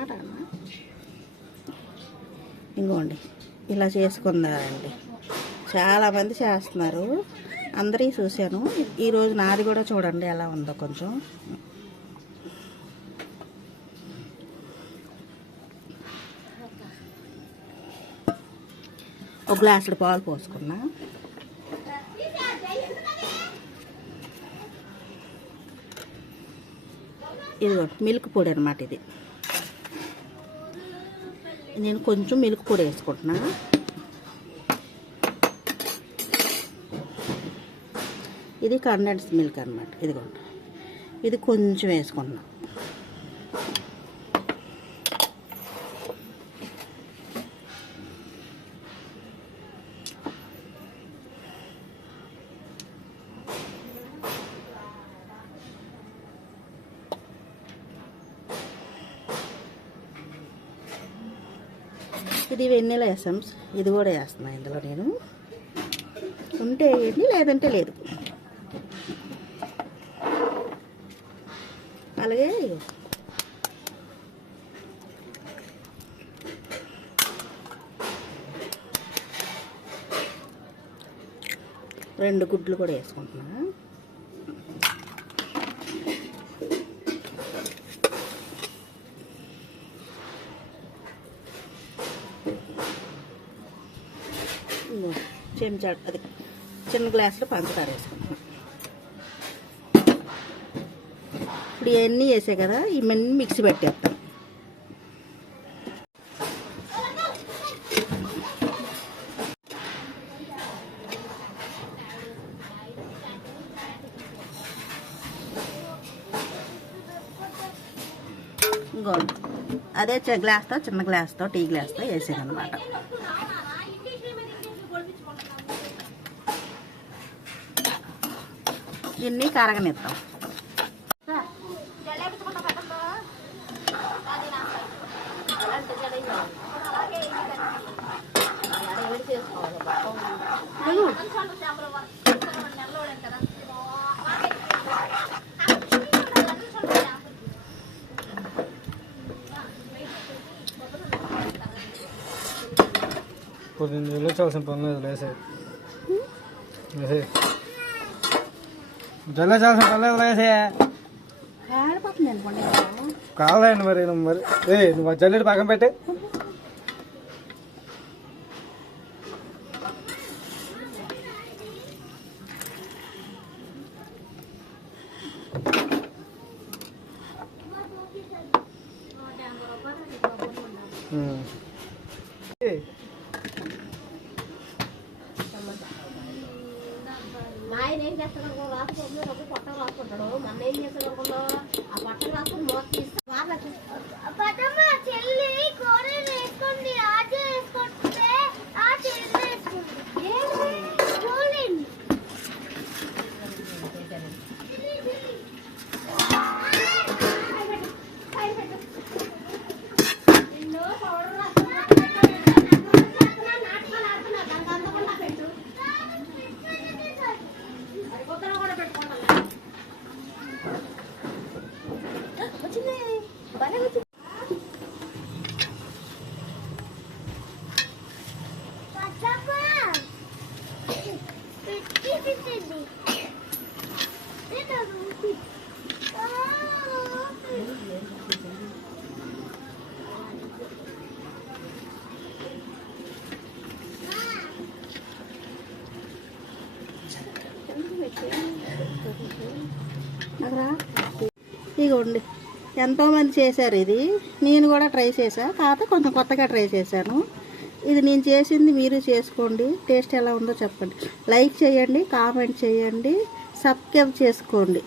మాట ఇంకోండి ఇలా చేసుకున్నారండి. చాలామంది చేస్తున్నారు, అందరికీ చూశాను. ఈరోజు నాది కూడా చూడండి ఎలా ఉందో. కొంచెం ఒక గ్లాసుడు పాలు పోసుకున్నా. ఇదిగో మిల్క్ పొడి అనమాట. ఇది నేను కొంచెం మిల్క్ పొడి వేసుకుంటున్నా. ఇది కండెన్స్ మిల్క్ అనమాట. ఇదిగోండి, ఇది కొంచెం వేసుకుంటున్నా. ఇది వెన్నెల ఎసెన్స్, ఇది కూడా వేస్తున్నా ఇందులో. నేను ఉంటే వేయండి, లేదంటే లేదు. అలాగే 2 గుడ్లు కూడా వేసుకుంటున్నా. చెంచా అది చిన్న గ్లాసులో పంచదార వేసుకుంటున్నా. ఇప్పుడు ఇవన్నీ వేసాయి కదా, ఇవన్నీ మిక్సీ పెట్టేస్తాం. ఇంకోండి అదే గ్లాస్తో, చిన్న గ్లాస్తో, టీ గ్లాస్తో వేసాను అనమాట. ఇన్ని కరగనిస్తాం. వెళ్ళొచ్చాల్సిన పని లేదు. లేసే జల్లేసాల్సిన పని లేదు. లేసే కావాలండి మరి. నువ్వు జల్లెడు పక్కన పెట్టే. ఆయన ఏం చేస్తాడు, రాసుకుంటే పట్టం రాసుకుంటాడు. మొన్న ఏం చేస్తాడు అనుకున్నా, ఆ పట్టం రాసుకుని మోత తీస్తాడు. ఇదిగోండి, ఎంతోమంది చేశారు ఇది. నేను కూడా ట్రై చేశాను, కాకపోతే కొంచెం కొత్తగా ట్రై చేశాను. ఇది నేను చేసింది మీరు చేసుకోండి. టేస్ట్ ఎలా ఉందో చెప్పండి. లైక్ చేయండి, కామెంట్ చేయండి, సబ్స్క్రైబ్ చేసుకోండి.